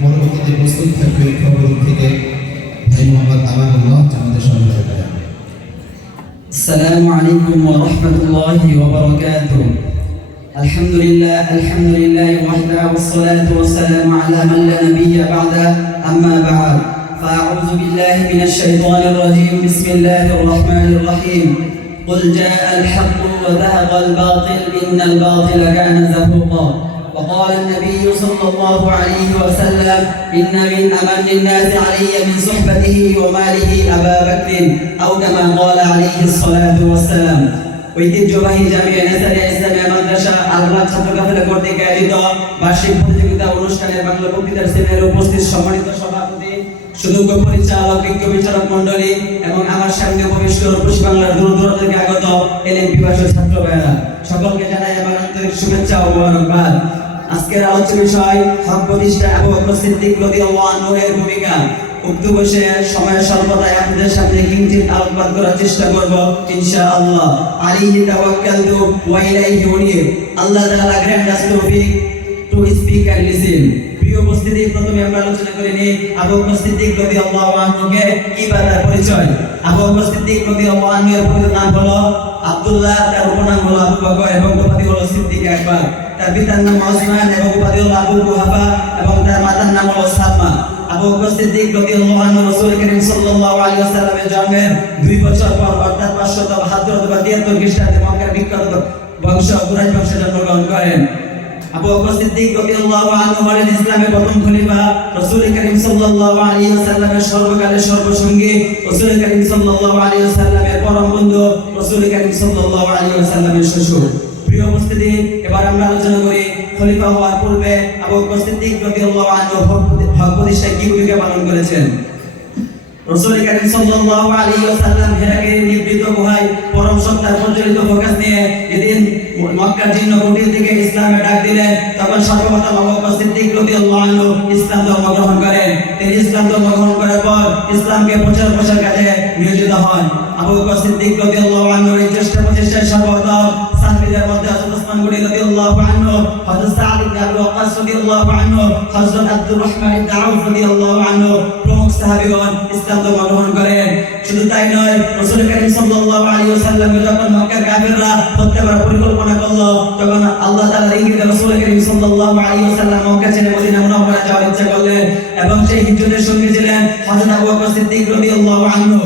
পরবর্তীতে প্রস্তুত থাকবে খবর থেকে ভাই মোহাম্মদ আমানুল্লাহ আমাদের সঙ্গে থাকবে। السلام عليكم ورحمة الله وبركاته. الحمد لله وحده والصلاة والسلام على من لا نبي بعده. أما بعد فأعوذ بالله من الشيطان الرجيم. بسم الله الرحمن الرحيم. قل جاء الحق وذهب الباطل إن الباطل كان زهوقا. وقال النبي صلى الله عليه وسلم إن من أمن الناس علي من صحبته وماله أبا بكر أو كما قال عليه الصلاة والسلام. ঐতিহ্যবাহী জামিয়া নেসারিয়া ইসলামিয়া মাদ্রাসা আল-বাদ ছাত্র কাফেলা কর্তৃক আয়োজিত বার্ষিক প্রতিযোগিতা অনুষ্ঠানের বাংলা বক্তৃতার সেমিনারে উপস্থিত সম্মানিত সভাপতি, সুযোগ্য পরিচালক, বিজ্ঞ বিচারক মণ্ডলী এবং আমার সামনে উপবিষ্ট পশ্চিম বাংলার দূর দূরান্ত থেকে আগত এলএম বিভাগের ছাত্র ভাইয়েরা, সকলকে জানাই আমার আন্তরিক শুভেচ্ছা ও মোবারকবাদ। আজকের আলোচ্য বিষয় হক প্রতিষ্ঠা আবু বকর সিদ্দিক রাদিয়াল্লাহু আনহু এর ভূমিকা। উক্ত বিষয়ে সময়ের স্বল্পতায় আপনাদের সামনে কিঞ্চিত আলোকপাত করার চেষ্টা করব ইনশাআল্লাহ। আলাইহি তাওয়াক্কালতু ওয়া ইলাইহি উনীব। আল্লাহ তাআলা গ্র্যান্ট আস তৌফিক টু স্পিক এন্ড লিসেন। প্রিয় উপস্থিতি, প্রথমে আমরা আলোচনা করে নিই আবু বকর সিদ্দিক রাদিয়াল্লাহু আনহুকে কি বা তার পরিচয়। আবু বকর সিদ্দিক রাদিয়াল্লাহু আনহু এর পুরো নাম হলো আব্দুল্লাহ, তার উপনাম হলো আবু বকর এবং উপাধি হলো সিদ্দিক আকবর। তার পিতার নাম ওসমান এবং উপাধি হলো আবু কুহাফা এবং তার মাতার নাম হলো সালমা। আবু বকর সিদ্দিক রাদিয়াল্লাহু আনহু রাসূল করিম সাল্লাল্লাহু আলাইহি ওয়াসাল্লামের জন্মের 2 বছর পর অর্থাৎ 572 অথবা 73 খ্রিস্টাব্দে মক্কার বিখ্যাত বংশ কুরাইশ বংশে জন্মগ্রহণ করেন। আবু বকর সিদ্দিক রাদিয়াল্লাহু আনহু হলেন ইসলামের প্রথম খলিফা, রাসূল করিম সাল্লাল্লাহু আলাইহি ওয়াসাল্লামের সর্বকালের সর্বসঙ্গী, রাসূল করিম সাল্লাল্লাহু আলাইহি ওয়াসাল্লামের পরম বন্ধু, রাসূল করিম সাল্লাল্লাহু আলাইহি ওয়াসাল্লামের শ্বশুর। প্রিয় উপস্থিতি, এবার আমরা আলোচনা করি খলিফা হওয়ার পূর্বে আবু বকর সিদ্দিক রাদিয়াল্লাহু আনহু হক প্রতিষ্ঠায় কি ভূমিকা পালন করেছেন। রাসূল করিম সাল্লাল্লাহু আলাইহি ওয়াসাল্লাম হেরাকের নিবৃত গুহায় পরম সত্তার প্রজ্বলিত ফোকাস নিয়ে যেদিন মক্কার জিন্ন কুটির থেকে ইসলামে ডাক দিলেন, তখন সর্বপ্রথম আবু বকর সিদ্দিক রাদিয়াল্লাহু আনহু ইসলাম ধর্ম গ্রহণ করেন। তিনি ইসলাম ধর্ম গ্রহণ করার পর ইসলামকে প্রচার প্রসার কাজে নিয়োজিত হন। আবু বকর সিদ্দিক রাদিয়াল্লাহু আনহুর এই চেষ্টা প্রচেষ্টায় সর্বপ্রথম সাহাবীদের মধ্যে হযরত ওসমান গনি রাদিয়াল্লাহু আনহু, হযরত সাদ ইবনে আবু ওয়াক্কাস রাদিয়াল্লাহু আনহু, হযরত আব্দুর রহমান ইবনে আউফ রাদিয়াল্লাহু আনহু প্রমুখ সাহাবীগণ ইসলাম ধর্ম গ্রহণ করেন। শুধু তাই নয়, রাসূল করিম সাল্লাল্লাহু আলাইহি ওয়াসাল্লাম যখন মক্কার কাফেররা হত্যা করার পরিকল্পনা করলো, তখন আল্লাহ তাআলার ইঙ্গিতে রাসূল করিম সাল্লাল্লাহু আলাইহি ওয়াসাল্লাম মক্কা ছেড়ে মদিনা মুনাওয়ারা যাওয়ার ইচ্ছা করলেন এবং সেই হিজরতের সঙ্গে ছিলেন হযরত আবু বকর সিদ্দিক রাদিয়াল্লাহু আনহু।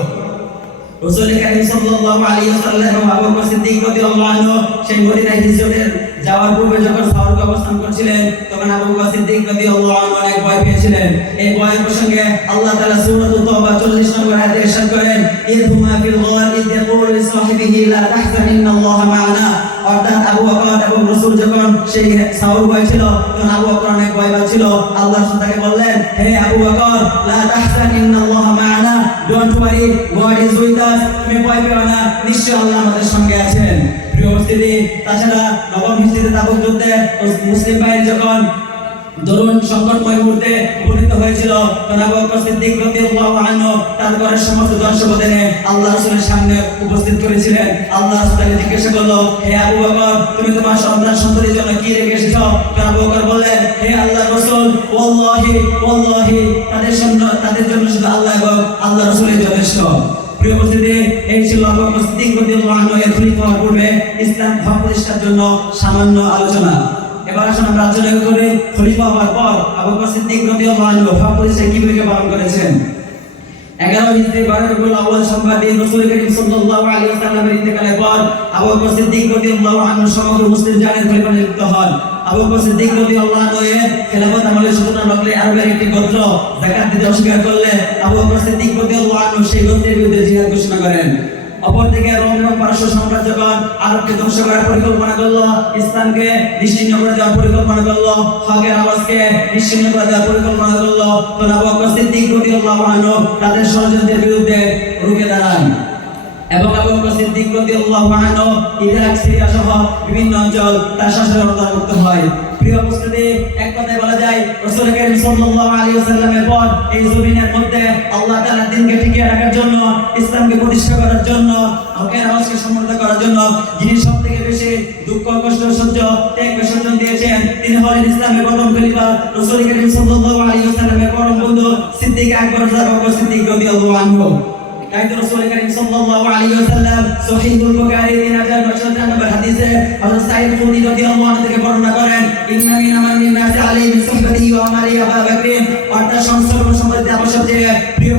রাসূল করিম সাল্লাল্লাহু আলাইহি ওয়াসাল্লাম এবং আবু বকর সিদ্দিক রাদিয়াল্লাহু আনহু সেই মদিনায় হিজরতের যাওয়ার পূর্বে যখন সাউরকে অবস্থান করছিলেন, তখন আবু বকর সিদ্দিক রাদিয়াল্লাহু আনহু অনেক ভয় পেয়েছিলেন। এই ভয়ের প্রসঙ্গে আল্লাহ তাআলা সূরাতুত তাওবা 40 নম্বর আয়াতে ইরশাদ করেন, ইযহুমা ফিল গার ইয ইয়াকুলু লিসাহিবিহি লা তাহজান ইন্নাল্লাহা মা'ানা। অর্থাৎ আবু বকর এবং রাসূল যখন সেই সাউর ভয় ছিল, তখন আবু বকর অনেক ভয় পাচ্ছিল। আল্লাহ তাকে বললেন, হে আবু বকর, লা তাহজান ইন্নাল্লাহা মা'ানা, don't worry, God is with us. তুমি ভয় পেও না, নিশ্চয়ই আল্লাহ আমাদের সঙ্গে আছেন। প্রিয় উপস্থিতি, তাছাড়া নবম হিজরিতে তাবুক যুদ্ধে মুসলিম বাহিনী যখন দরুন সংকটময় মুহূর্তে উপনীত হয়েছিল, তখন আবু বকর সিদ্দিক রাদিয়াল্লাহু আনহু তার ঘরের সমস্ত ধন-সম্পদ এনে আল্লাহ রাসূলের সামনে উপস্থিত করেছিলেন। আল্লাহ রাসূল তাকে জিজ্ঞাসা করলো, হে আবু বকর, তুমি তোমার সন্তান সন্ততির জন্য কি রেখে এসেছো? তখন আবু বকর বললেন, হে আল্লাহর রাসূল, ওয়াল্লাহি তাদের জন্য শুধু আল্লাহ এবং আল্লাহ রাসূলই যথেষ্ট। প্রিয় উপস্থিতি, এই ছিল আবু বকর সিদ্দিক রাদিয়াল্লাহু আনহু এর খলিফা হওয়ার পূর্বে ইসলাম ধর্ম প্রতিষ্ঠার জন্য সামান্য আলোচনা। এবার আসুন আমরা আলোচনা করি খলিফা হওয়ার পর আবু বকর সিদ্দিক রাদিয়াল্লাহু আনহু ধর্ম প্রতিষ্ঠায় কি ভূমিকা পালন করেছেন। 11 হিজরি 12 রবিউল আউয়াল সোমবার দিন রাসূল করিম সাল্লাল্লাহু আলাইহি ওয়াসাল্লামের ইন্তেকালের পর আবু বকর সিদ্দিক রাদিয়াল্লাহু আনহু সমগ্র মুসলিম জাতির খলিফা নিযুক্ত হন। আবু বকর সিদ্দিক রাদিয়াল্লাহু আনহু এর খেলাফত আমলে সুতরাং নকলে আরবের একটি গোত্র যাকাত দিতে অস্বীকার করলে আবু বকর সিদ্দিক রাদিয়াল্লাহু আনহু সেই গোত্রের বিরুদ্ধে জিহাদ ঘোষণা করেন। অপরদিকে রোম এবং পারস্য সাম্রাজ্যগণ আরবকে ধ্বংস করার পরিকল্পনা করলো, ইসলামকে নিশ্চিহ্ন করে দেওয়ার পরিকল্পনা করলো, হকের আওয়াজকে নিশ্চিহ্ন করে দেওয়ার পরিকল্পনা করলো। তখন আবু বকর সিদ্দিক রাদিয়াল্লাহু আনহু তাদের ষড়যন্ত্রের বিরুদ্ধে রুখে দাঁড়ান। এবং আবু বকর সিদ্দিক রাদিয়াল্লাহু আনহু ইরাক সিরিয়া সহ বিভিন্ন অঞ্চল তার শাসনের অন্তর্ভুক্ত হয়। প্রিয় উপস্থিতি, এক কথায় বলা যায় রাসূল কারীম সাল্লাল্লাহু আলাইহি ওয়াসাল্লামের পর এই জমিনের মধ্যে আল্লাহ তাআলা দ্বীনকে টিকিয়ে রাখার জন্য, ইসলামকে প্রতিষ্ঠা করার জন্য, হকের আওয়াজকে সমর্থন করার জন্য যিনি সবথেকে বেশি দুঃখ কষ্ট সহ্য ত্যাগ বিসর্জন দিয়েছেন তিনি হলেন ইসলামের প্রথম খলিফা রাসূল কারীম সাল্লাল্লাহু আলাইহি ওয়াসাল্লামের পরম বন্ধু সিদ্দিক আকবর আবু বকর সিদ্দিক রাদিয়াল্লাহু আনহু। তাই তো রাসূল কারীম সাল্লাল্লাহু আলাইহি ওয়াসাল্লাম সহিহুল বুখারী 3993 নম্বর হাদিসে হযরত সাঈদ খুদরি রাদিয়াল্লাহু আনহু থেকে বর্ণনা করেন, ইন্না মিন আমানিন নাসি আলাইহি মিন সুহবাতিহি ওয়া আমালি আবু বকর, অর্থাৎ সংসর্গ সম্পর্কে আমার সবচেয়ে প্রিয়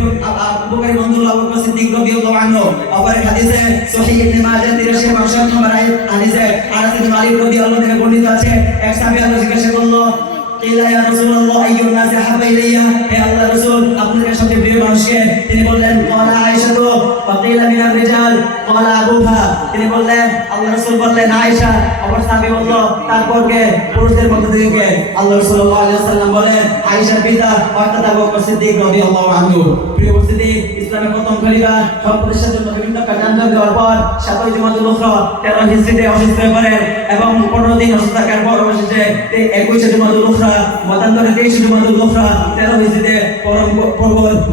বুখারী বন্ধু আবু বকর সিদ্দিক রাদিয়াল্লাহু আনহু। অপর এক হাদিসে সহিহ ইবনে মাজাহ 83 নম্বর হাদিসে আনাস ইবনে মালিক রাদিয়াল্লাহু আনহু থেকে বর্ণিত আছে, এক সাহাবী আল্লাহ জিজ্ঞাসা করলো, কিলা ইয়া রাসূলুল্লাহ আইয়ুন নাসি হাব্বা ইলাইয়া, হে আল্লাহর রাসূল আপনাদের সবচেয়ে প্রিয় মানুষকে? তিনি বললেন ক্বালা আয়েশা, ওয়া কিলা মিনার রিজাল ক্বালা আবুহা, তিনি বললেন আল্লাহর রাসূল বললেন আয়েশা। অপর সাহাবী বলল তারপর কে? পুরুষদের মধ্যে থেকে কে? আল্লাহ রাসূল সাল্লাল্লাহু আলাইহি ওয়াসাল্লাম বলেন আয়েশার পিতা অর্থাৎ আবু বকর সিদ্দিক রাদিয়াল্লাহু আনহু। প্রিয় উপস্থিতি, ইসলামের প্রথম খলিফা সব প্রতিষ্ঠার জন্য বিভিন্ন কাজ আঞ্জাম দেওয়ার পর 7 জুমাতুল উখরা 13 হিজরিতে অসুস্থ হয়ে পড়েন এবং 15 দিন অসুস্থ থাকার পর অবশেষে 21 জুমাতুল উখরা মতান্তরে 23 জুমাতুল উখরা 13 হিজরিতে পরম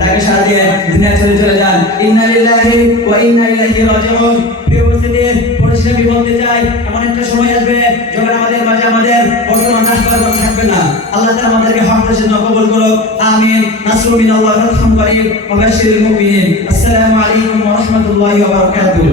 তাকে সারা দিয়ে দুনিয়া চলে যান। ইন্না লিল্লাহি ওয়া ইন্না ইলাইহি রাজিউন। প্রিয় উপস্থিতি, পরিশেষে আমি বলতে চাই এমন একটা সময় আসবে যখন আমাদের মাঝে আমাদের বর্তমান রাষ্ট্রপতি থাকবে না। আল্লাহ তাআলা আমাদেরকে হক জন্য কবুল করুক, আমিন। নাসরু মিনাল্লাহ ওয়া ফাতহুন করিম ওয়া বাশশিরিল মুমিনিন। আসসালামু আলাইকুম ওয়া রাহমাতুল্লাহি ওয়া বারাকাতুহু।